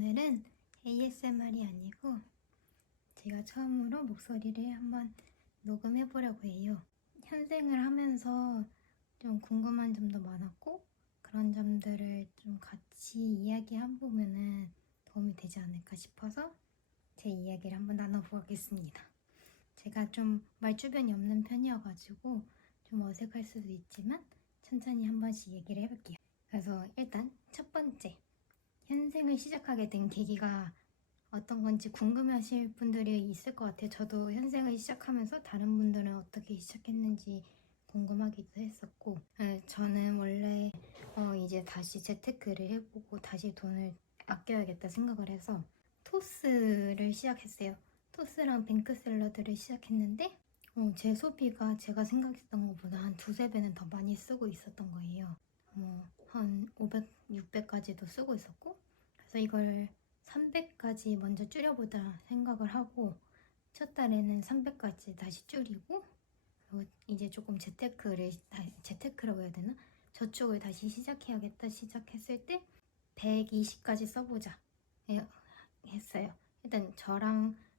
오늘은 ASMR이 아니고 제가 처음으로 목소리를 한번 녹음해 보려고 해요. 현생을 하면서 좀 궁금한 점도 많았고 그런 점들을 좀 같이 이야기해 보면은 도움이 되지 않을까 싶어서 제 이야기를 한번 나눠보겠습니다. 제가 좀 말주변이 없는 편이어가지고 좀 어색할 수도 있지만 천천히 한 번씩 얘기를 해볼게요. 그래서 일단 첫 번째, 현생을 시작하게 된 계기가 어떤 건지 궁금해하실 분들이 있을 것 같아요. 저도 현생을 시작하면서 다른 분들은 어떻게 시작했는지 궁금하기도 했었고, 저는 원래 이제 다시 재테크를 해보고 다시 돈을 아껴야겠다 생각을 해서 토스를 시작했어요. 토스랑 뱅크샐러드를 시작했는데 제 소비가 제가 생각했던 것보다 한 두세 배는 더 많이 쓰고 있었던 거예요. 한 500, 600까지도 쓰고 있었고, 그래서 이걸 300까지 먼저 줄여보자 생각을 하고 첫 달에는 300까지 다시 줄이고, 그리고 이제 조금 재테크라고 해야 되나? 저축을 다시 시작해야겠다 시작했을 때 120까지 써보자 했어요. 일단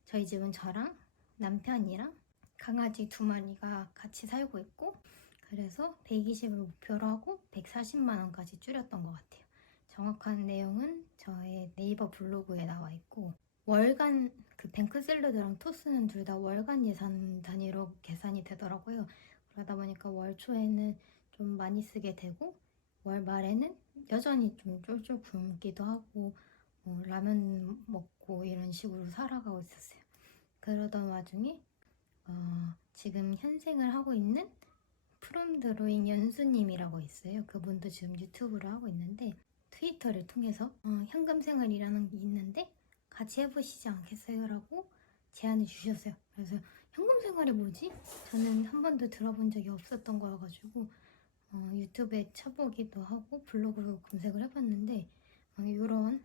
저희 집은 저랑 남편이랑 강아지 2마리가 같이 살고 있고, 그래서 120을 목표로 하고 140만 원까지 줄였던 것 같아요. 정확한 내용은 저의 네이버 블로그에 나와 있고, 월간 그 뱅크샐러드랑 토스는 둘 다 월간 예산 단위로 계산이 되더라고요. 그러다 보니까 월 초에는 좀 많이 쓰게 되고 월 말에는 여전히 좀 쫄쫄 굶기도 하고 라면 먹고 이런 식으로 살아가고 있었어요. 그러던 와중에 지금 현생을 하고 있는 프롬 드로잉 연수님이라고 있어요. 그분도 지금 유튜브를 하고 있는데 트위터를 통해서 현금 생활이라는 게 있는데 같이 해보시지 않겠어요? 라고 제안을 주셨어요. 그래서 현금 생활이 뭐지? 저는 한 번도 들어본 적이 없었던 거여가지고 유튜브에 쳐보기도 하고 블로그로 검색을 해봤는데 이런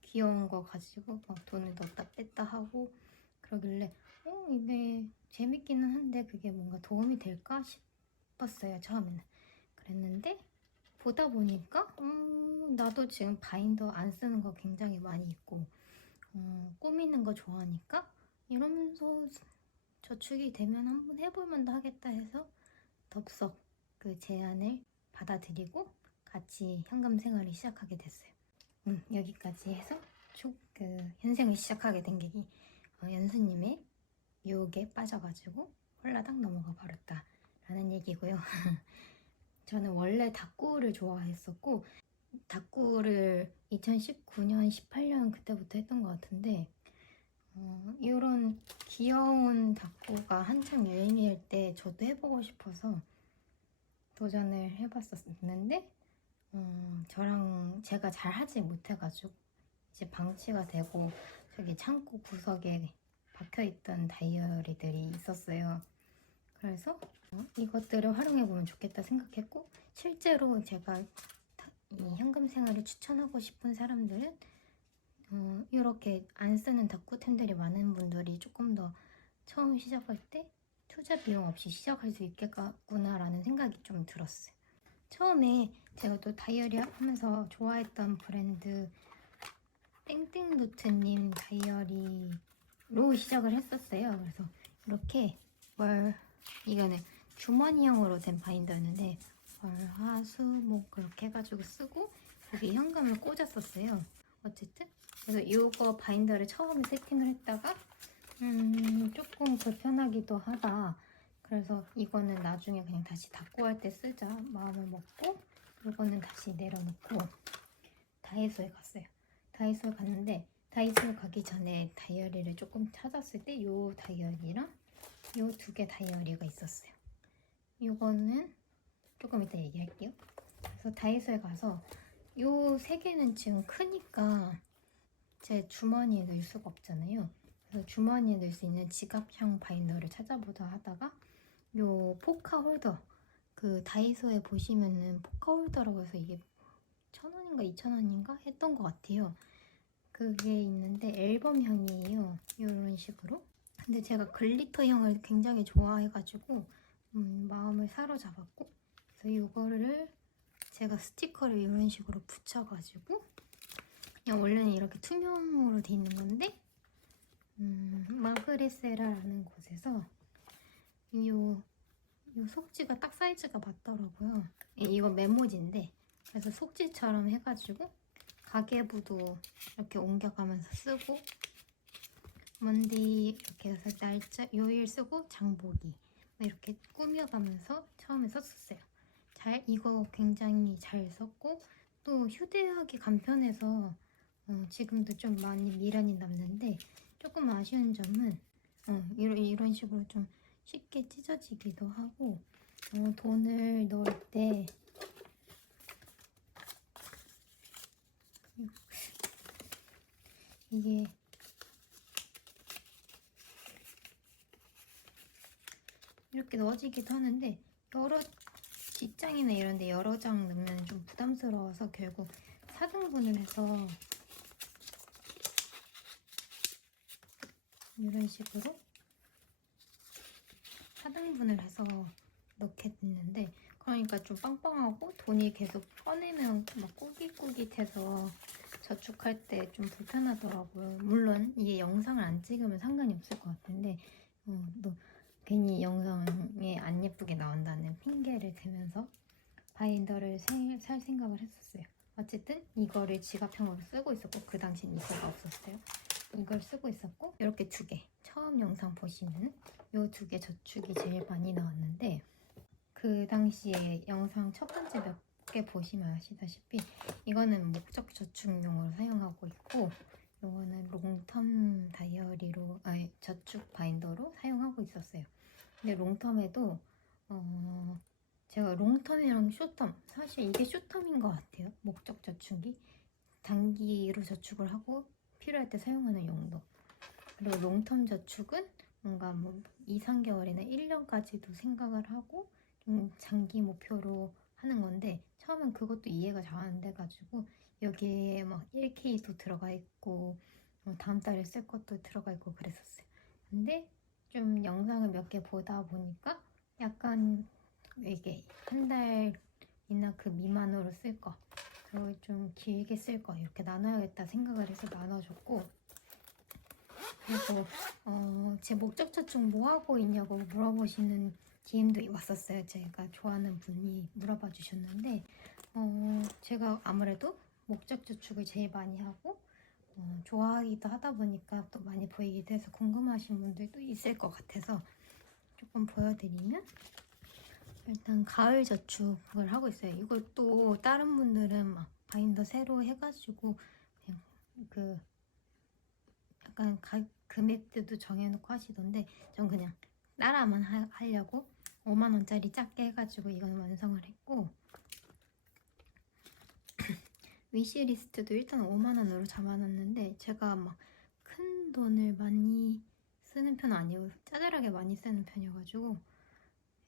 귀여운 거 가지고 막 돈을 넣었다 뺐다 하고 그러길래 이게 재밌기는 한데 그게 뭔가 도움이 될까 싶었어요, 처음에는. 그랬는데 보다 보니까 나도 지금 바인더 안 쓰는 거 굉장히 많이 있고 꾸미는 거 좋아하니까 이러면서 저축이 되면 한번 해볼 만도 하겠다 해서 덥석 그 제안을 받아들이고 같이 현금 생활을 시작하게 됐어요. 여기까지 해서 그 현생을 시작하게 된 계기, 연수님의 유혹에 빠져가지고 홀라당 넘어가 버렸다 라는 얘기고요. 저는 원래 닭구를 좋아했었고 닭구를 2019년, 18년 그때부터 했던 것 같은데 이런 귀여운 닭구가 한창 유행일 때 저도 해보고 싶어서 도전을 해봤었는데 제가 잘 하지 못해가지고 이제 방치가 되고 저기 창고 구석에 박혀있던 다이어리들이 있었어요. 그래서 이것들을 활용해보면 좋겠다 생각했고, 실제로 제가 이 현금 생활을 추천하고 싶은 사람들은 이렇게 안 쓰는 덕후템들이 많은 분들이 조금 더 처음 시작할 때 투자 비용 없이 시작할 수 있겠구나라는 생각이 좀 들었어요. 처음에 제가 또 다이어리 하면서 좋아했던 브랜드 땡땡노트님 다이어리로 시작을 했었어요. 그래서 이렇게 이거는 주머니형으로 된 바인더였는데 월, 화, 수, 목 그렇게 해가지고 쓰고 거기 현금을 꽂았었어요. 어쨌든 그래서 이거 바인더를 처음에 세팅을 했다가 조금 불편하기도 하다. 그래서 이거는 나중에 그냥 다시 닫고 할 때 쓰자 마음을 먹고 이거는 다시 내려놓고 다이소에 갔어요. 다이소에 갔는데 다이소에 가기 전에 다이어리를 조금 찾았을 때 이 다이어리랑 이 2개 다이어리가 있었어요. 이거는 조금 이따 얘기할게요. 그래서 다이소에 가서 이 3개는 지금 크니까 제 주머니에 넣을 수가 없잖아요. 그래서 주머니에 넣을 수 있는 지갑형 바인더를 찾아보다 하다가 요 포카 홀더, 그 다이소에 보시면은 포카 홀더라고 해서 이게 1,000원인가 2,000원인가 했던 것 같아요. 그게 있는데 앨범형이에요. 이런 식으로. 근데 제가 글리터형을 굉장히 좋아해가지고 마음을 사로잡았고, 그래서 이거를 제가 스티커를 이런 식으로 붙여가지고 그냥 원래는 이렇게 투명으로 돼 있는 건데 마그레세라라는 곳에서 요 속지가 딱 사이즈가 맞더라고요. 이거 메모지인데 그래서 속지처럼 해가지고 가계부도 이렇게 옮겨가면서 쓰고 먼데이 이렇게 해서 날짜 요일 쓰고 장보기 이렇게 꾸며가면서 처음에 썼었어요. 이거 굉장히 잘 썼고 또 휴대하기 간편해서 지금도 좀 많이 미련이 남는데 조금 아쉬운 점은 이런 식으로 좀 쉽게 찢어지기도 하고 돈을 넣을 때 이게 이렇게 넣어지기도 하는데 여러 직장이나 이런 데 여러 장 넣으면 좀 부담스러워서 결국 4등분을 해서 이런 식으로 4등분을 해서 넣게 됐는데 그러니까 좀 빵빵하고 돈이 계속 꺼내면 막 꾸깃꾸깃해서 저축할 때 좀 불편하더라고요. 물론 이게 영상을 안 찍으면 상관이 없을 것 같은데 또 괜히 영상에 안 예쁘게 나온다는 핑계를 대면서 바인더를 살 생각을 했었어요. 어쨌든 이거를 지갑형으로 쓰고 있었고 그 당시엔 이거가 없었어요. 이걸 쓰고 있었고 이렇게 두 개 처음 영상 보시면은 이 두 개 저축이 제일 많이 나왔는데 그 당시에 영상 첫 번째 몇 개 보시면 아시다시피 이거는 목적 저축용으로 사용하고 있고 이거는 롱텀 다이어리로 저축 바인더로 사용하고 있었어요. 근데 롱텀에도 제가 롱텀이랑 숏텀 사실 이게 숏텀인 것 같아요. 목적 저축이 단기로 저축을 하고 필요할 때 사용하는 용도. 그리고 롱텀 저축은 뭔가 뭐 2, 3개월이나 1년까지도 생각을 하고 좀 장기 목표로 하는 건데 처음엔 그것도 이해가 잘 안 돼가지고 여기에 막 1K도 들어가 있고 다음 달에 쓸 것도 들어가 있고 그랬었어요. 근데 좀 영상을 몇 개 보다 보니까 약간 이게 한 달이나 그 미만으로 쓸 거, 그리고 좀 길게 쓸 거 이렇게 나눠야겠다 생각을 해서 나눠줬고 그리고 제 목적 저축 뭐 하고 있냐고 물어보시는 DM도 왔었어요. 제가 좋아하는 분이 물어봐 주셨는데 제가 아무래도 목적 저축을 제일 많이 하고 좋아하기도 하다 보니까 또 많이 보이기도 해서 궁금하신 분들도 있을 것 같아서 조금 보여드리면 일단 가을 저축을 하고 있어요. 이것도 다른 분들은 막 바인더 새로 해가지고 그냥 그 약간 금액대도 정해놓고 하시던데 전 그냥 따라만 하려고 5만원짜리 작게 해가지고 이건 완성을 했고 위시리스트도 일단 5만원으로 잡아놨는데 제가 막 큰 돈을 많이 쓰는 편은 아니고 짜잘하게 많이 쓰는 편이어가지고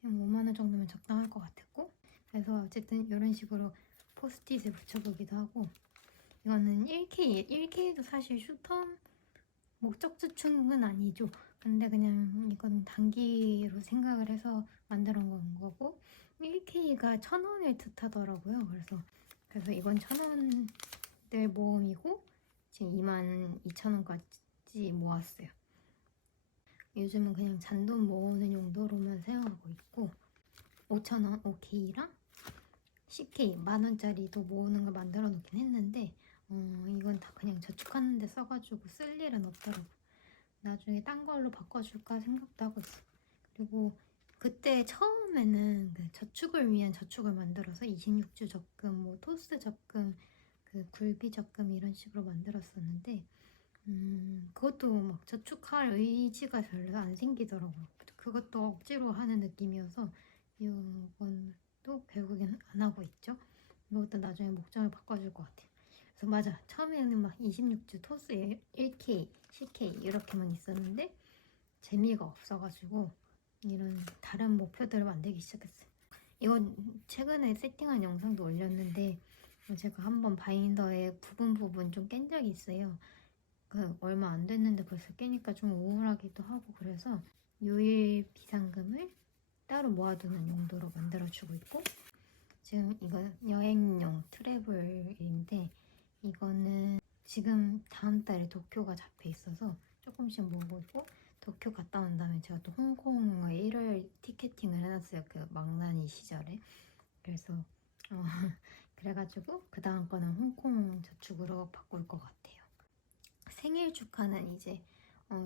그냥 5만원 정도면 적당할 것 같았고 그래서 어쨌든 이런 식으로 포스트잇을 붙여보기도 하고 이거는 1K, 1K도 사실 슈텀 목적 저축은 아니죠. 근데 그냥 이건 단기로 생각을 해서 만들어 놓은 거고 1K가 1,000원일 듯 하더라고요. 그래서 이건 1,000원대 모음이고 지금 22,000원까지 모았어요. 요즘은 그냥 잔돈 모으는 용도로만 사용하고 있고 5,000원 OK랑 10K 만원짜리도 모으는 걸 만들어 놓긴 했는데 이건 다 그냥 저축하는 데 써가지고 쓸 일은 없더라고. 나중에 딴 걸로 바꿔줄까 생각도 하고 있어. 그리고 그때 처음에는 그 저축을 위한 저축을 만들어서 26주 적금, 뭐 토스 적금, 그 굴비 적금 이런 식으로 만들었었는데 그것도 막 저축할 의지가 별로 안 생기더라고요. 그것도 억지로 하는 느낌이어서 이건 또 결국엔 안 하고 있죠. 이것도 나중에 목적을 바꿔줄 것 같아요. 그래서 맞아, 처음에는 막 26주 토스 1K, 10K 이렇게만 있었는데 재미가 없어가지고 이런 다른 목표들을 만들기 시작했어요. 이건 최근에 세팅한 영상도 올렸는데 제가 한번 바인더에 부분 좀 깬 적이 있어요. 얼마 안 됐는데 벌써 깨니까 좀 우울하기도 하고 그래서 요일 비상금을 따로 모아두는 용도로 만들어주고 있고 지금 이거 여행용 트래블인데 이거는 지금 다음 달에 도쿄가 잡혀 있어서 조금씩 모으고 있고, 도쿄 갔다 온 다음에 제가 또 홍콩에 1월 티켓팅을 해놨어요. 그 망나니 시절에. 그래서 그래가지고 그 다음 거는 홍콩 저축으로 바꿀 것 같아요. 생일 축하는 이제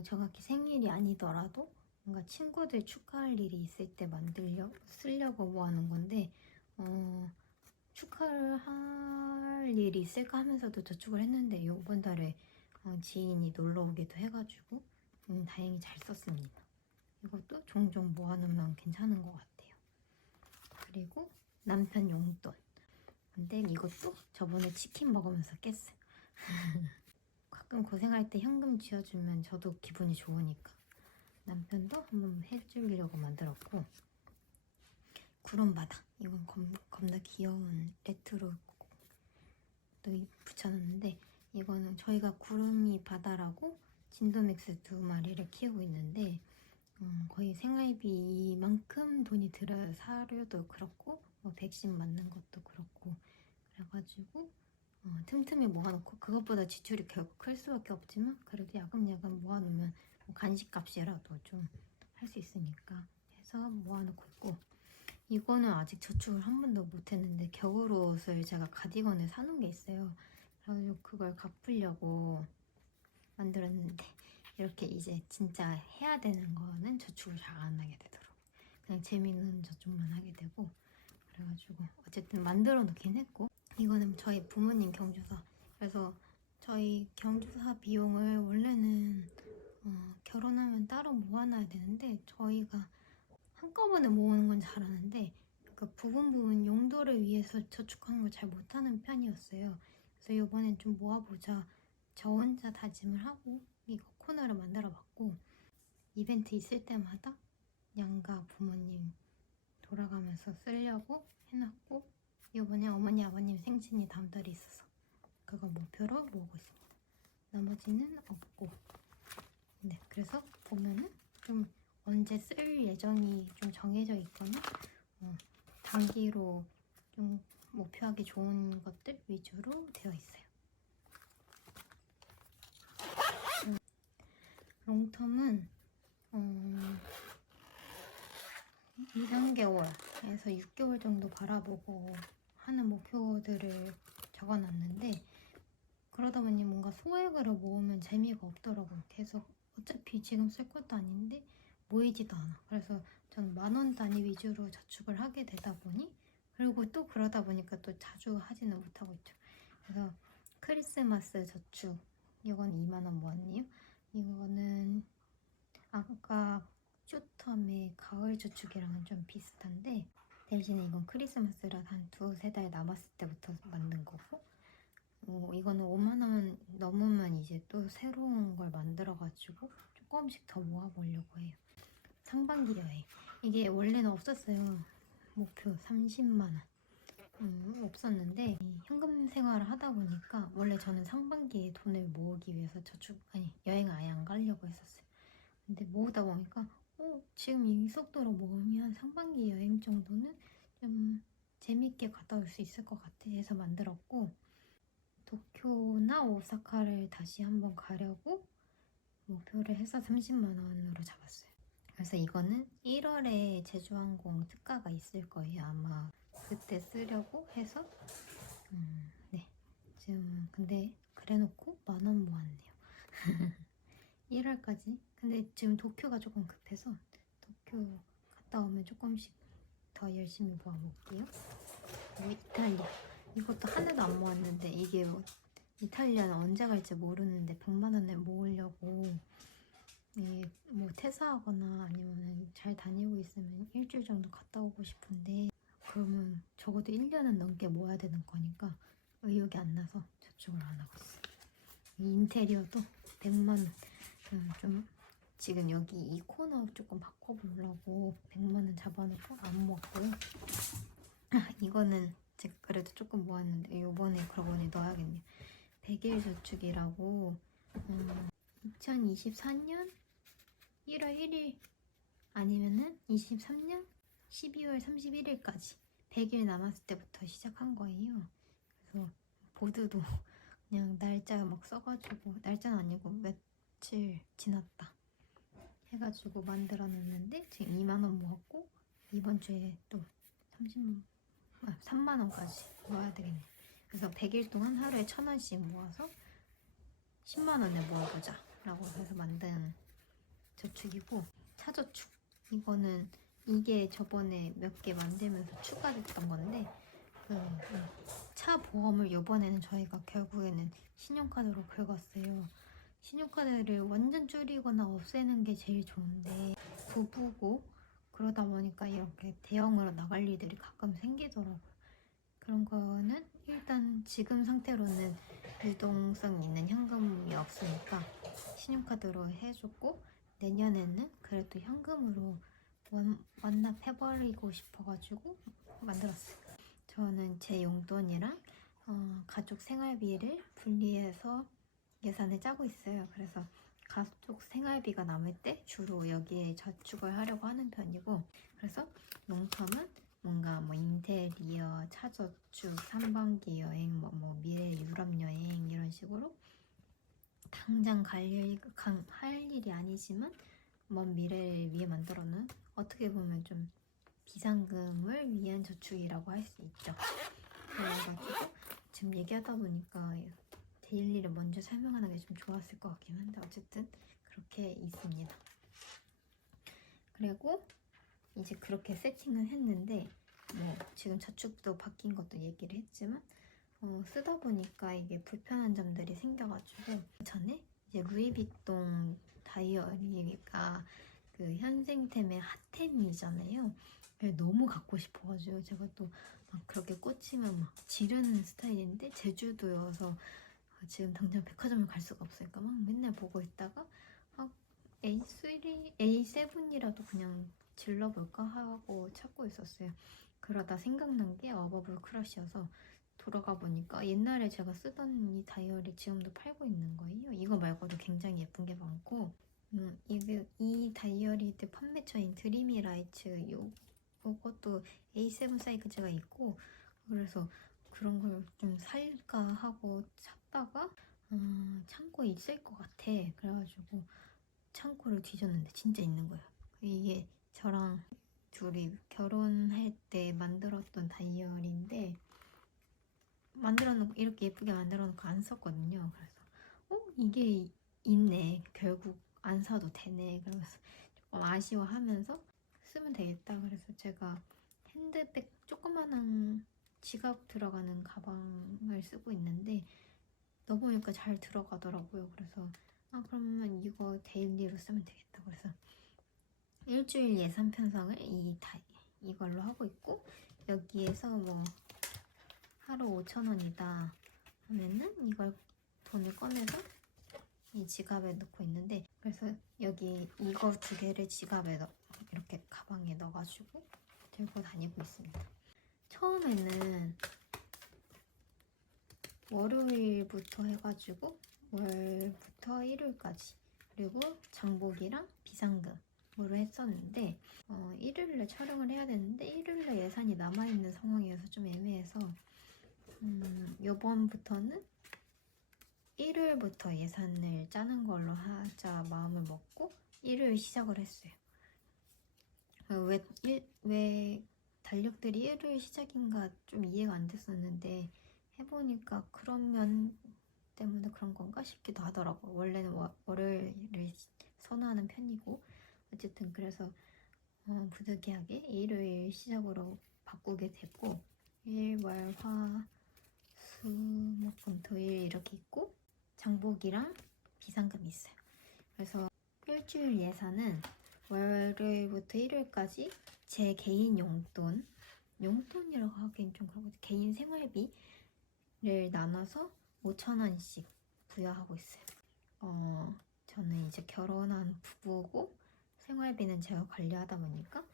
정확히 생일이 아니더라도 뭔가 친구들 축하할 일이 있을 때 쓰려고 모아놓은 건데, 축하를 할 일이 있을까 하면서도 저축을 했는데 이번 달에 지인이 놀러 오기도 해가지고 다행히 잘 썼습니다. 이것도 종종 모아놓으면 괜찮은 것 같아요. 그리고 남편 용돈. 근데 이것도 저번에 치킨 먹으면서 깼어요. 가끔 고생할 때 현금 쥐어주면 저도 기분이 좋으니까 남편도 한번 해주려고 만들었고, 구름바다. 이건 겁나 귀여운 레트로 또 붙여놨는데, 이거는 저희가 구름이 바다라고 진도맥스 2마리를 키우고 있는데 거의 생활비만큼 돈이 들어요. 사료도 그렇고 뭐 백신 맞는 것도 그렇고, 그래가지고 틈틈이 모아놓고, 그것보다 지출이 결국 클 수밖에 없지만 그래도 야금야금 모아놓으면 뭐 간식값이라도 좀 할 수 있으니까 해서 모아놓고 있고, 이거는 아직 저축을 한 번도 못했는데 겨울 옷을 제가 가디건을 사놓은 게 있어요. 그래가지고 그걸 갚으려고 만들었는데, 이렇게 이제 진짜 해야 되는 거는 저축을 잘 안 하게 되더라고요. 그냥 재미있는 저축만 하게 되고, 그래가지고 어쨌든 만들어 놓긴 했고, 이거는 저희 부모님 경조사. 그래서 저희 경조사 비용을 원래는 결혼하면 따로 모아놔야 되는데, 저희가 한꺼번에 모으는 건 잘하는데 그 부분 용도를 위해서 저축하는 걸 잘 못하는 편이었어요. 그래서 이번엔 좀 모아보자, 저 혼자 다짐을 하고 이거 코너를 만들어 봤고, 이벤트 있을 때마다 양가 부모님 돌아가면서 쓰려고 해놨고, 이번에 어머니 아버님 생신이 다음 달에 있어서 그거 목표로 모으고 있습니다. 나머지는 없고. 네, 그래서 보면은 좀 언제 쓸 예정이 좀 정해져 있거나 단기로 좀 목표하기 좋은 것들 위주로 되어 있어요. 롱텀은 2, 3개월에서 6개월 정도 바라보고 하는 목표들을 적어놨는데, 그러다 보니 뭔가 소액으로 모으면 재미가 없더라고요. 계속 어차피 지금 쓸 것도 아닌데 모이지도 않아. 그래서 저는 10,000원 단위 위주로 저축을 하게 되다 보니, 그리고 또 그러다 보니까 또 자주 하지는 못하고 있죠. 그래서 크리스마스 저축, 이건 20,000원 모았네요. 이거는 아까 쇼텀의 가을 저축이랑은 좀 비슷한데, 대신에 이건 크리스마스라 한 2-3달 남았을 때부터 만든 거고, 이거는 50,000원 넘으면 이제 또 새로운 걸 만들어가지고 조금씩 더 모아보려고 해요. 상반기 여행. 이게 원래는 없었어요. 목표 30만원. 없었는데 현금 생활을 하다 보니까, 원래 저는 상반기에 돈을 모으기 위해서 여행 아예 안 가려고 했었어요. 근데 모으다 보니까 지금 이 속도로 모으면 상반기 여행 정도는 좀 재밌게 갔다 올 수 있을 것 같아 해서 만들었고, 도쿄나 오사카를 다시 한번 가려고 목표를 해서 30만 원으로 잡았어요. 그래서 이거는 1월에 제주항공 특가가 있을 거예요. 아마 그때 쓰려고 해서 네, 지금 근데 그래놓고 10,000원 모았네요. 1월까지. 근데 지금 도쿄가 조금 급해서 도쿄 갔다 오면 조금씩 더 열심히 모아볼게요. 그리고 이탈리아. 이것도 하나도 안 모았는데, 이게 이탈리아는 언제 갈지 모르는데 100만 원을 모으려고, 뭐 퇴사하거나 아니면 잘 다니고 있으면 일주일 정도 갔다 오고 싶은데, 그러면 적어도 1년은 넘게 모아야 되는 거니까 의욕이 안 나서 저축을 안 하고 있어요. 이 인테리어도 100만 원. 좀 지금 여기 이 코너 조금 바꿔보려고 100만 원 잡아놓고 안 모았고요. 이거는 제가 그래도 조금 모았는데 요번에 그러고 보니 넣어야겠네요. 100일 저축이라고 2024년 1월 1일 아니면은 23년 12월 31일까지 100일 남았을 때부터 시작한 거예요. 그래서 보드도 그냥 날짜 막 써가지고, 날짜는 아니고 며칠 지났다 해가지고 만들어 놨는데 지금 2만 원 모았고 이번 주에 또 3만 원까지 모아야 되겠네. 그래서 100일 동안 하루에 1,000원씩 모아서 10만 원을 모아보자 라고 해서 만든 저축이고, 차저축, 이거는 이게 저번에 몇 개 만들면서 추가됐던 건데, 차 보험을 이번에는 저희가 결국에는 신용카드로 긁었어요. 신용카드를 완전 줄이거나 없애는 게 제일 좋은데 부부고 그러다 보니까 이렇게 대형으로 나갈 일들이 가끔 생기더라고요. 그런 거는 일단 지금 상태로는 유동성 있는 현금이 없으니까 신용카드로 해줬고, 내년에는 그래도 현금으로 완납해버리고 싶어가지고 만들었어요. 저는 제 용돈이랑 가족 생활비를 분리해서 예산을 짜고 있어요. 그래서 가족 생활비가 남을 때 주로 여기에 저축을 하려고 하는 편이고, 그래서 용품은 뭔가 뭐 인테리어, 차저축, 상반기 여행, 뭐 미래 유럽 여행 이런 식으로 당장 할 일이 아니지만 먼 미래를 위해 만들어놓은, 어떻게 보면 좀 비상금을 위한 저축이라고 할 수 있죠. 그래가지고 지금 얘기하다 보니까 데일리를 먼저 설명하는 게 좀 좋았을 것 같긴 한데 어쨌든 그렇게 있습니다. 그리고 이제 그렇게 세팅을 했는데, 뭐 지금 저축도 바뀐 것도 얘기를 했지만 쓰다 보니까 이게 불편한 점들이 생겨가지고, 전에 이제 루이비통 다이어리가 그 현생템의 핫템이잖아요. 너무 갖고 싶어가지고 제가 또 막 그렇게 꽂히면 막 지르는 스타일인데, 제주도여서 지금 당장 백화점을 갈 수가 없으니까 막 맨날 보고 있다가 A7이라도 그냥 질러볼까 하고 찾고 있었어요. 그러다 생각난 게 어버블 크러쉬여서 돌아가 보니까 옛날에 제가 쓰던 이 다이어리 지금도 팔고 있는 거예요. 이거 말고도 굉장히 예쁜 게 많고, 이 다이어리들 판매처인 드리미라이츠 이것도 A7 사이즈가 있고, 그래서 그런 걸 좀 살까 하고 찾다가 창고에 있을 것 같아. 그래가지고 창고를 뒤졌는데 진짜 있는 거예요. 이게 저랑 둘이 결혼할 때 만들었던 다이어리인데, 만들어놓고 이렇게 예쁘게 만들어놓고 안 썼거든요. 그래서 이게 있네, 결국 안 사도 되네, 그러면서 조금 아쉬워하면서 쓰면 되겠다. 그래서 제가 핸드백, 조그만한 지갑 들어가는 가방을 쓰고 있는데 넣어보니까 잘 들어가더라고요. 그래서 그러면 이거 데일리로 쓰면 되겠다. 그래서 일주일 예산 편성을 이걸로 하고 있고, 여기에서 뭐 하루 5,000원이다 하면은 이걸 돈을 꺼내서 이 지갑에 넣고 있는데, 그래서 여기 이거 2개를 지갑에 이렇게 가방에 넣어가지고 들고 다니고 있습니다. 처음에는 월요일부터 해가지고 월부터 일요일까지, 그리고 장보기랑 비상금으로 했었는데, 일요일에 촬영을 해야 되는데 일요일에 예산이 남아있는 상황이어서 좀 애매해서 요번부터는 일요일부터 예산을 짜는 걸로 하자 마음을 먹고 일요일 시작을 했어요. 왜 달력들이 일요일 시작인가 좀 이해가 안 됐었는데, 해보니까 그런 면 때문에 그런 건가 싶기도 하더라고. 원래는 월요일을 선호하는 편이고, 어쨌든 그래서 부득이하게 일요일 시작으로 바꾸게 됐고, 일, 월, 화, 수, 목, 금, 토일 이렇게 있고 장보기랑 비상금이 있어요. 그래서 일주일 예산은 월요일부터 일요일까지 제 개인 용돈이라고 하기엔 좀 그렇고 개인 생활비를 나눠서 5,000원씩 부여하고 있어요. 저는 이제 결혼한 부부고 생활비는 제가 관리하다 보니까,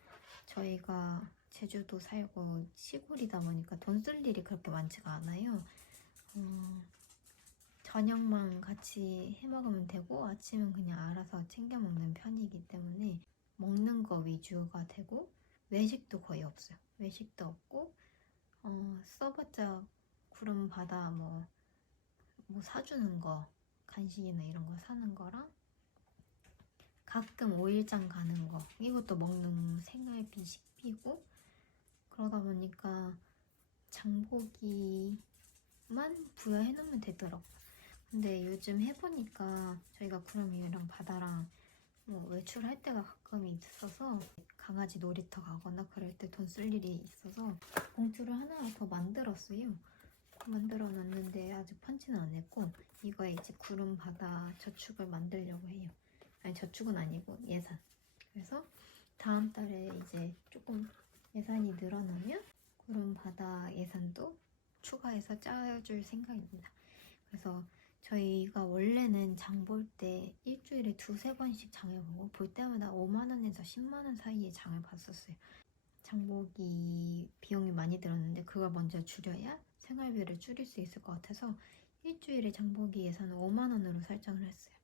저희가 제주도 살고 시골이다 보니까 돈 쓸 일이 그렇게 많지가 않아요. 저녁만 같이 해 먹으면 되고 아침은 그냥 알아서 챙겨 먹는 편이기 때문에 먹는 거 위주가 되고, 외식도 거의 없어요. 외식도 없고 써봤자 구름 바다 뭐 뭐 사주는 거, 간식이나 이런 거 사는 거랑 가끔 오일장 가는 거, 이것도 먹는 생활비 식비고, 그러다 보니까 장보기만 부여해 놓으면 되더라고. 근데 요즘 해보니까 저희가 구름이랑 바다랑 뭐 외출할 때가 가끔 있어서 강아지 놀이터 가거나 그럴 때 돈 쓸 일이 있어서 봉투를 하나 더 만들었어요. 만들어 놨는데 아직 펀치는 안 했고, 이거에 이제 구름 바다 저축을 만들려고 해요. 아니, 저축은 아니고 예산. 그래서 다음 달에 이제 조금 예산이 늘어나면 구름 바다 예산도 추가해서 짜줄 생각입니다. 그래서 저희가 원래는 장 볼 때 일주일에 두세 번씩 장을 보고, 볼 때마다 5만 원에서 10만 원 사이에 장을 봤었어요. 장보기 비용이 많이 들었는데 그걸 먼저 줄여야 생활비를 줄일 수 있을 것 같아서 일주일에 장보기 예산은 5만 원으로 설정을 했어요.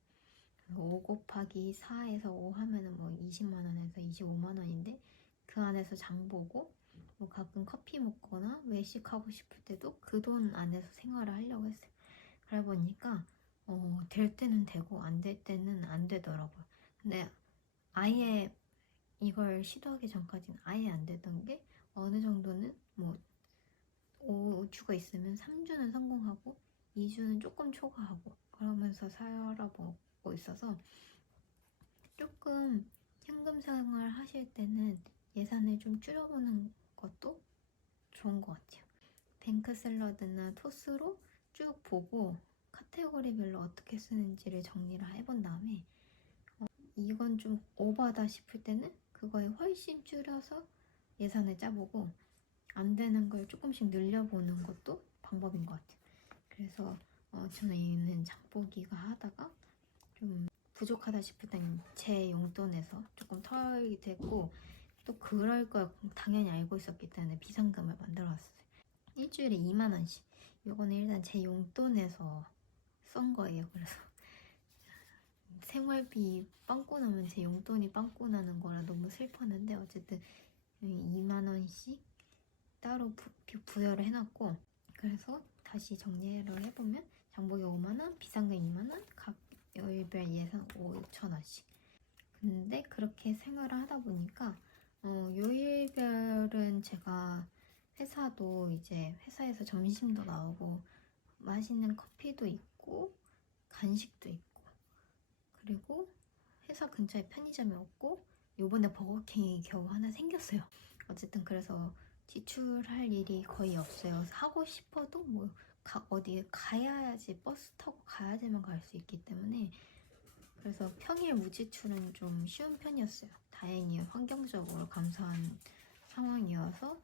5 곱하기 4에서 5 하면은 뭐 20만 원에서 25만 원인데, 그 안에서 장 보고 뭐 가끔 커피 먹거나 외식하고 싶을 때도 그 돈 안에서 생활을 하려고 했어요. 그래 보니까 될 때는 되고 안 될 때는 안 되더라고요. 근데 아예 이걸 시도하기 전까지는 아예 안 되던 게, 어느 정도는 뭐 5주가 있으면 3주는 성공하고 2주는 조금 초과하고 그러면서 살아보고 있어서, 조금 현금 생활 하실 때는 예산을 좀 줄여보는 것도 좋은 것 같아요. 뱅크 샐러드나 토스로 쭉 보고 카테고리별로 어떻게 쓰는지를 정리를 해본 다음에, 이건 좀 오버다 싶을 때는 그거에 훨씬 줄여서 예산을 짜보고, 안 되는 걸 조금씩 늘려보는 것도 방법인 것 같아요. 그래서 저는 장보기가 하다가 좀 부족하다 싶을 때는 제 용돈에서 조금 털이 되고, 또 그럴 걸 당연히 알고 있었기 때문에 비상금을 만들어놨어요. 일주일에 2만 원씩. 이거는 일단 제 용돈에서 쓴 거예요. 그래서 생활비 빵꾸 나면 제 용돈이 빵꾸 나는 거라 너무 슬펐는데, 어쨌든 2만 원씩 따로 부여를 해놨고, 그래서 다시 정리를 해보면 장보기 5만 원, 비상금 2만 원, 각 요일별 예산 5천 원씩. 근데 그렇게 생활을 하다 보니까 요일별은 제가 회사도 이제 회사에서 점심도 나오고 맛있는 커피도 있고 간식도 있고, 그리고 회사 근처에 편의점이 없고 요번에 버거킹이 겨우 하나 생겼어요. 어쨌든 그래서 지출할 일이 거의 없어요. 하고 싶어도 뭐 어디 가야지, 버스 타고 가야지만 갈 수 있기 때문에, 그래서 평일 무지출은 좀 쉬운 편이었어요. 다행히 환경적으로 감사한 상황이어서.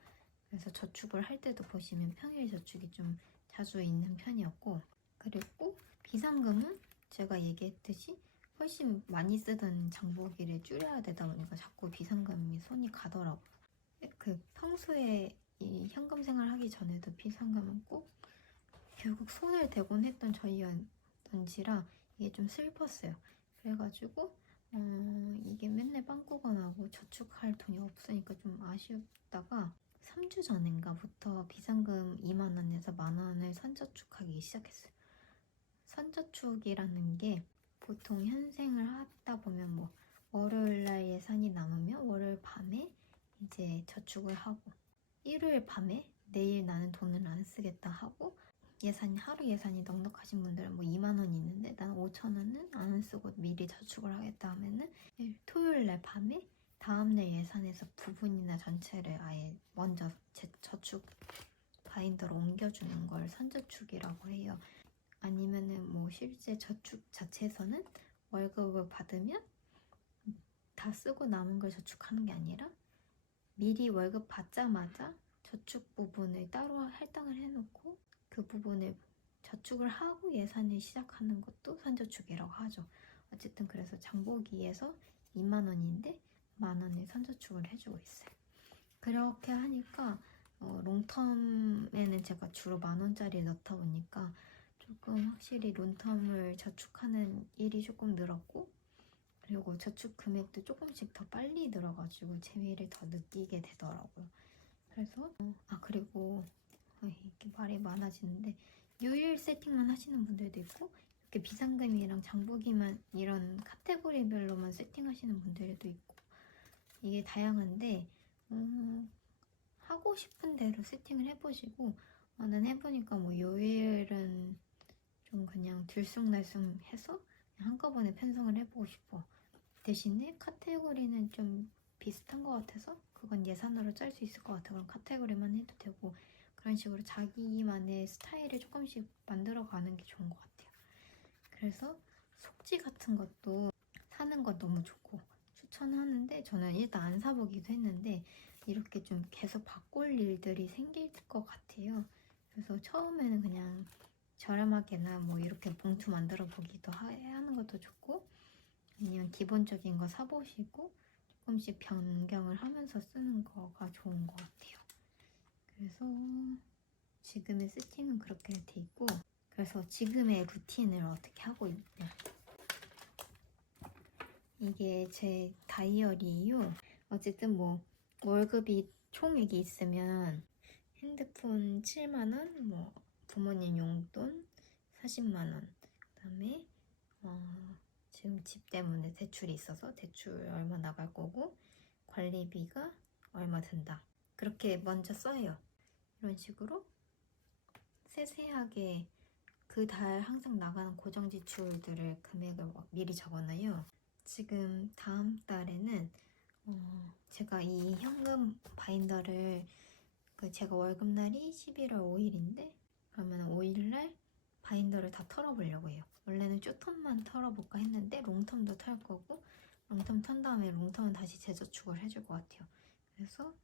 그래서 저축을 할 때도 보시면 평일 저축이 좀 자주 있는 편이었고, 그리고 비상금은 제가 얘기했듯이 훨씬 많이 쓰던 장보기를 줄여야 되다 보니까 자꾸 비상금이 손이 가더라고요. 그 평소에 이 현금 생활 하기 전에도 비상금은 꼭 결국 손을 대곤 했던 저희였던지라 이게 좀 슬펐어요. 그래가지고 이게 맨날 빵꾸가 나고 저축할 돈이 없으니까 좀 아쉽다가 3주 전인가부터 비상금 2만 원에서 만 원을 선저축하기 시작했어요. 선저축이라는 게 보통 현생을 하다 보면 뭐 월요일날 예산이 남으면 월요일 밤에 이제 저축을 하고, 일요일 밤에 내일 나는 돈을 안 쓰겠다 하고, 하루 예산이 넉넉하신 분들은 뭐 2만 원이 있는데 난 5천 원은 안 쓰고 미리 저축을 하겠다 하면은 토요일 날 밤에 다음날 예산에서 부분이나 전체를 아예 먼저 제 저축 바인더로 옮겨주는 걸 선저축이라고 해요. 아니면은 뭐 실제 저축 자체에서는 월급을 받으면 다 쓰고 남은 걸 저축하는 게 아니라 미리 월급 받자마자 저축 부분을 따로 할당을 해놓고 그 부분을 저축을 하고 예산을 시작하는 것도 선저축이라고 하죠. 어쨌든 그래서 장보기에서 2만 원인데 만 원을 선저축을 해주고 있어요. 그렇게 하니까 롱텀에는 제가 주로 만 원짜리 넣다 보니까 조금 확실히 롱텀을 저축하는 일이 조금 늘었고, 그리고 저축 금액도 조금씩 더 빨리 늘어가지고 재미를 더 느끼게 되더라고요. 그래서 그리고 이렇게 말이 많아지는데, 요일 세팅만 하시는 분들도 있고 이렇게 비상금이랑 장보기만 이런 카테고리별로만 세팅하시는 분들도 있고 이게 다양한데 하고 싶은 대로 세팅을 해보시고 나는 해보니까 뭐 요일은 좀 그냥 들쑥날쑥해서 그냥 한꺼번에 편성을 해보고 싶어. 대신에 카테고리는 좀 비슷한 것 같아서 그건 예산으로 짤 수 있을 것 같아. 그럼 카테고리만 해도 되고 그런 식으로 자기만의 스타일을 조금씩 만들어가는 게 좋은 것 같아요. 그래서 속지 같은 것도 사는 거 너무 좋고 추천하는데 저는 일단 안 사보기도 했는데 이렇게 좀 계속 바꿀 일들이 생길 것 같아요. 그래서 처음에는 그냥 저렴하게나 뭐 이렇게 봉투 만들어 보기도 하는 것도 좋고 그냥 기본적인 거 사보시고 조금씩 변경을 하면서 쓰는 거가 좋은 것 같아요. 그래서 지금의 세팅은 그렇게 돼 있고 그래서 지금의 루틴을 어떻게 하고 있냐 이게 제 다이어리예요. 어쨌든 뭐 월급이 총액이 있으면 핸드폰 7만원, 뭐 부모님 용돈 40만원, 그다음에 지금 집 때문에 대출이 있어서 대출 얼마 나갈 거고 관리비가 얼마 든다. 그렇게 먼저 써요. 이런 식으로 세세하게 그 달 항상 나가는 고정 지출들을 금액을 미리 적어놔요. 지금 다음 달에는 제가 이 현금 바인더를 제가 월급날이 11월 5일인데 그러면 5일날 바인더를 다 털어보려고 해요. 원래는 쇼텀만 털어볼까 했는데 롱텀도 털 거고 롱텀 턴 다음에 롱텀은 다시 재저축을 해줄 것 같아요. 그래서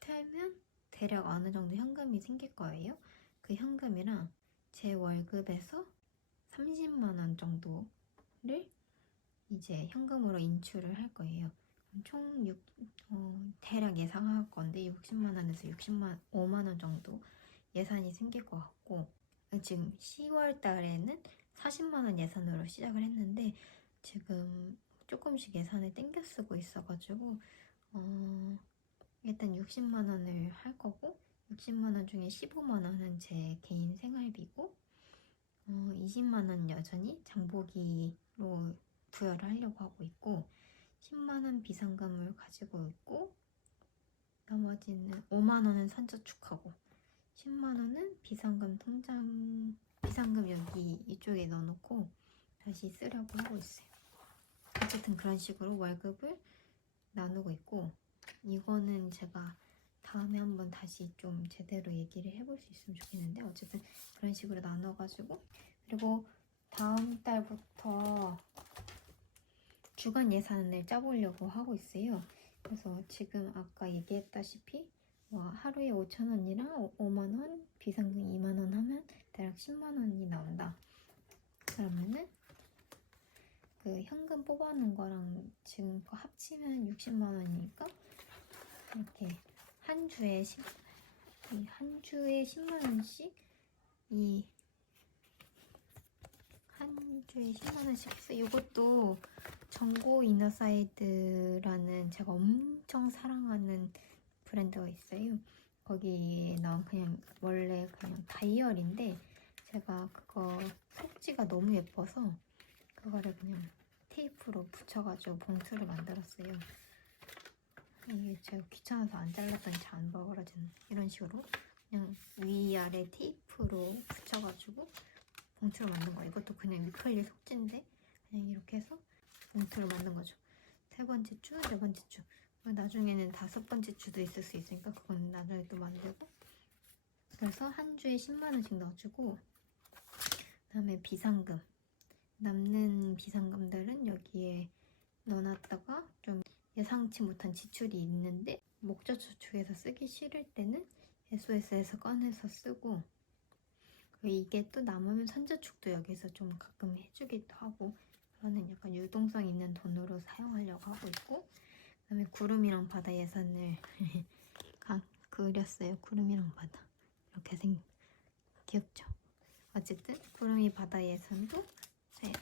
털면 대략 어느 정도 현금이 생길 거예요. 그 현금이랑 제 월급에서 30만 원 정도를 이제 현금으로 인출을 할 거예요. 총 대략 예상할 건데 60만 원에서 5만 원 정도 예산이 생길 것 같고 지금 10월 달에는 40만 원 예산으로 시작을 했는데 지금 조금씩 예산을 땡겨 쓰고 있어가지고 일단 60만 원을 할 거고 60만 원 중에 15만 원은 제 개인 생활비고 20만 원 여전히 장보기로 부여를 하려고 하고 있고 10만 원 비상금을 가지고 있고 나머지는 5만 원은 선저축하고 10만 원은 비상금 통장 비상금 여기 이쪽에 넣어놓고 다시 쓰려고 하고 있어요. 어쨌든 그런 식으로 월급을 나누고 있고 이거는 제가 다음에 한번 다시 좀 제대로 얘기를 해볼 수 있으면 좋겠는데 어쨌든 그런 식으로 나눠가지고 그리고 다음 달부터 주간 예산을 짜보려고 하고 있어요. 그래서 지금 아까 얘기했다시피 하루에 5,000원이랑 5만원, 비상금 2만원 하면 대략 10만원이 나온다. 그러면은 그 현금 뽑아놓은 거랑 지금 거 합치면 60만원이니까 이렇게 한 주에 10만원씩 한 주에 10만원씩 해서 이것도 정고 이너사이드라는 제가 엄청 사랑하는 브랜드가 있어요. 거기 나온 그냥 원래 그냥 다이어리인데 제가 그거 속지가 너무 예뻐서 그거를 그냥 테이프로 붙여가지고 봉투를 만들었어요. 이게 제가 귀찮아서 안 잘랐더니 잘 안 벌어지는 이런 식으로 그냥 위아래 테이프로 붙여가지고 봉투를 만든 거예요. 이것도 그냥 위클리 속지인데 그냥 이렇게 해서 봉투를 만든 거죠. 세 번째 주, 네 번째 주 나중에는 다섯 번째 주도 있을 수 있으니까 그건 나중에 또 만들고 그래서 한 주에 10만원씩 넣어주고 그 다음에 비상금 남는 비상금들은 여기에 넣어놨다가 좀 예상치 못한 지출이 있는데 목적 저축해서 쓰기 싫을 때는 SOS에서 꺼내서 쓰고 이게 또 남으면 선저축도 여기서 좀 가끔 해주기도 하고 저는 약간 유동성 있는 돈으로 사용하려고 하고 있고 그 다음에 구름이랑 바다 예산을 그렸어요. 구름이랑 바다 이렇게 귀엽죠? 어쨌든 구름이 바다 예산도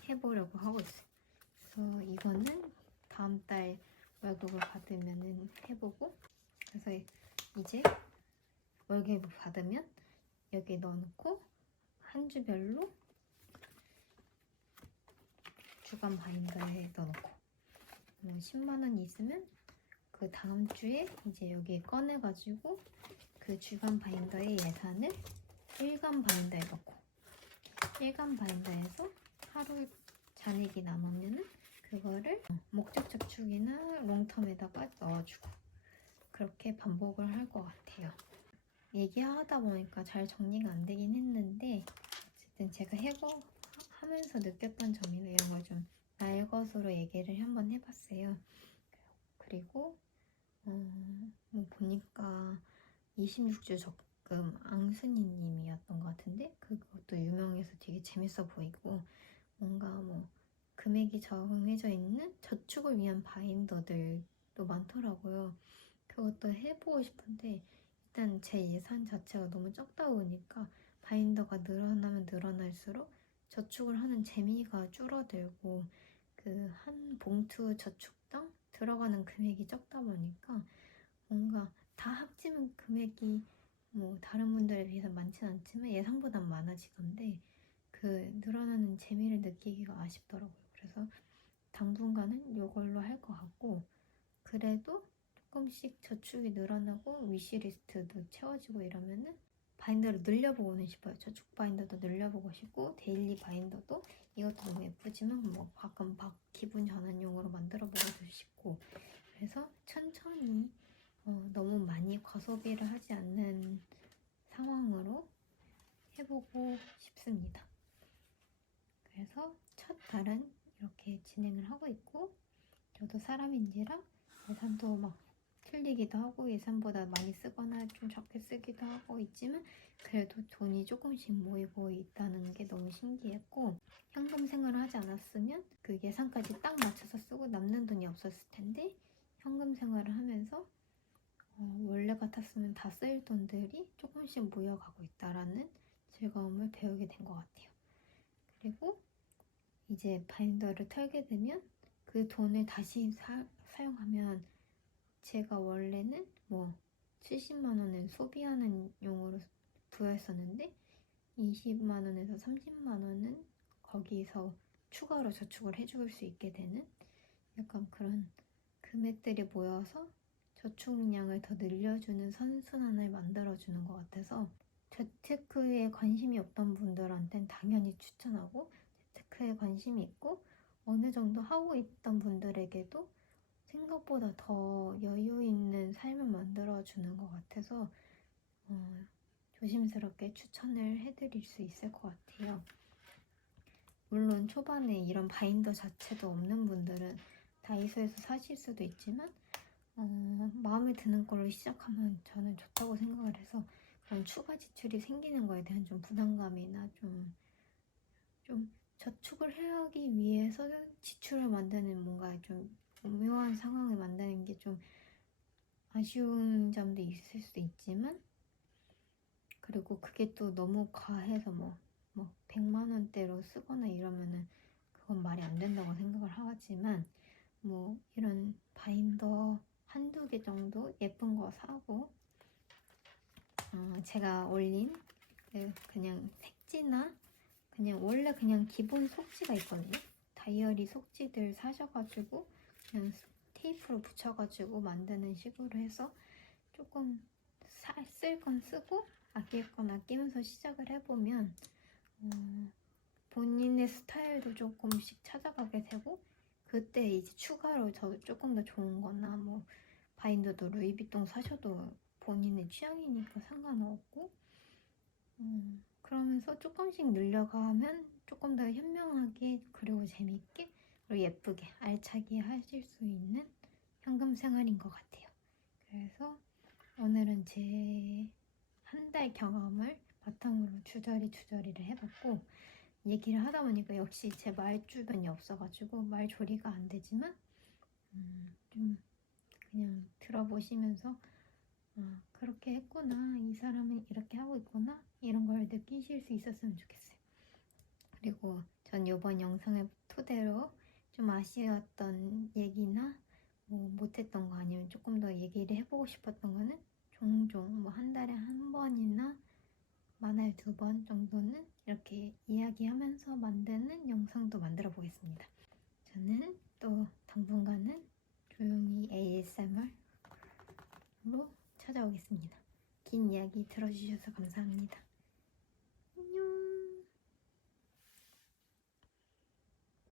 해보려고 하고 있어요. 그래서 이거는 다음 달 월급을 받으면 해보고 그래서 이제 월급을 받으면 여기에 넣어놓고 한 주별로 주간 바인더에 넣어놓고 10만 원이 있으면 그 다음 주에 이제 여기에 꺼내가지고 그 주간 바인더의 예산을 일간 바인더에 넣고 일간 바인더에서 하루 잔액이 남으면은 그거를 목적 저축이나 롱텀에다가 넣어주고 그렇게 반복을 할 것 같아요. 얘기하다 보니까 잘 정리가 안 되긴 했는데 어쨌든 제가 하면서 느꼈던 점이나 이런 걸 좀 날것으로 얘기를 한번 해봤어요. 그리고 뭐 보니까 26주 적금 앙순이님이었던 것 같은데 그것도 유명해서 되게 재밌어 보이고 뭔가 뭐 금액이 정해져 있는 저축을 위한 바인더들도 많더라고요. 그것도 해보고 싶은데 일단 제 예산 자체가 너무 적다 보니까 바인더가 늘어나면 늘어날수록 저축을 하는 재미가 줄어들고 그 한 봉투 저축당 들어가는 금액이 적다 보니까 뭔가 다 합치면 금액이 뭐 다른 분들에 비해서 많진 않지만 예상보단 많아지던데 그 늘어나는 재미를 느끼기가 아쉽더라고요. 그래서 당분간은 이걸로 할 것 같고 그래도 조금씩 저축이 늘어나고 위시리스트도 채워지고 이러면은 바인더를 늘려보고는 싶어요. 저축 바인더도 늘려보고 싶고 데일리 바인더도 이것도 너무 예쁘지만 뭐 가끔 기분 전환용으로 만들어보고도 싶고 그래서 천천히 너무 많이 과소비를 하지 않는 상황으로 해보고 싶습니다. 그래서 첫 달은 이렇게 진행을 하고 있고 저도 사람인지라 예산도 막 틀리기도 하고 예산보다 많이 쓰거나 좀 적게 쓰기도 하고 있지만 그래도 돈이 조금씩 모이고 있다는 게 너무 신기했고 현금 생활을 하지 않았으면 그 예산까지 딱 맞춰서 쓰고 남는 돈이 없었을 텐데 현금 생활을 하면서 원래 같았으면 다 쓸 돈들이 조금씩 모여가고 있다라는 즐거움을 배우게 된 것 같아요. 그리고 이제 바인더를 털게 되면 그 돈을 다시 사용하면 제가 원래는 뭐 70만 원을 소비하는 용으로 부여했었는데 20만 원에서 30만 원은 거기서 추가로 저축을 해줄 수 있게 되는 약간 그런 금액들이 모여서 저축량을 더 늘려주는 선순환을 만들어주는 것 같아서 재테크에 관심이 없던 분들한테는 당연히 추천하고 재테크에 관심이 있고 어느 정도 하고 있던 분들에게도 생각보다 더 여유 있는 삶을 만들어주는 것 같아서 조심스럽게 추천을 해드릴 수 있을 것 같아요. 물론 초반에 이런 바인더 자체도 없는 분들은 다이소에서 사실 수도 있지만 마음에 드는 걸로 시작하면 저는 좋다고 생각을 해서 그런 추가 지출이 생기는 거에 대한 좀 부담감이나 좀 저축을 하기 위해서 지출을 만드는 뭔가 좀 오묘한 상황을 만드는 게 좀 아쉬운 점도 있을 수도 있지만 그리고 그게 또 너무 과해서 뭐 100만 원대로 쓰거나 이러면은 그건 말이 안 된다고 생각을 하지만 뭐 이런 바인더 한두 개 정도 예쁜 거 사고 제가 올린 그냥 색지나 그냥 원래 그냥 기본 속지가 있거든요. 다이어리 속지들 사셔가지고 그냥 테이프로 붙여가지고 만드는 식으로 해서 조금 쓸 건 쓰고 아낄 건 아끼면서 시작을 해보면 본인의 스타일도 조금씩 찾아가게 되고 그때 이제 추가로 조금 더 좋은 거나 뭐 바인더도 루이비통 사셔도 본인의 취향이니까 상관없고 그러면서 조금씩 늘려가면 조금 더 현명하게 그리고 재밌게 그리고 예쁘게 알차게 하실 수 있는 현금 생활인 것 같아요. 그래서 오늘은 제 한 달 경험을 바탕으로 주저리를 해봤고 얘기를 하다 보니까 역시 제 말주변이 없어가지고 말조리가 안 되지만 좀 그냥 들어보시면서 그렇게 했구나 이 사람은 이렇게 하고 있구나 이런 걸 느끼실 수 있었으면 좋겠어요. 그리고 전 이번 영상을 토대로 좀 아쉬웠던 얘기나 뭐 못했던 거 아니면 조금 더 얘기를 해보고 싶었던 거는 종종 뭐 한 달에 한 번이나 만화에 2번 정도는 이렇게 이야기하면서 만드는 영상도 만들어 보겠습니다. 저는 또 당분간은 조용히 ASMR로 찾아오겠습니다. 긴 이야기 들어주셔서 감사합니다. 안녕.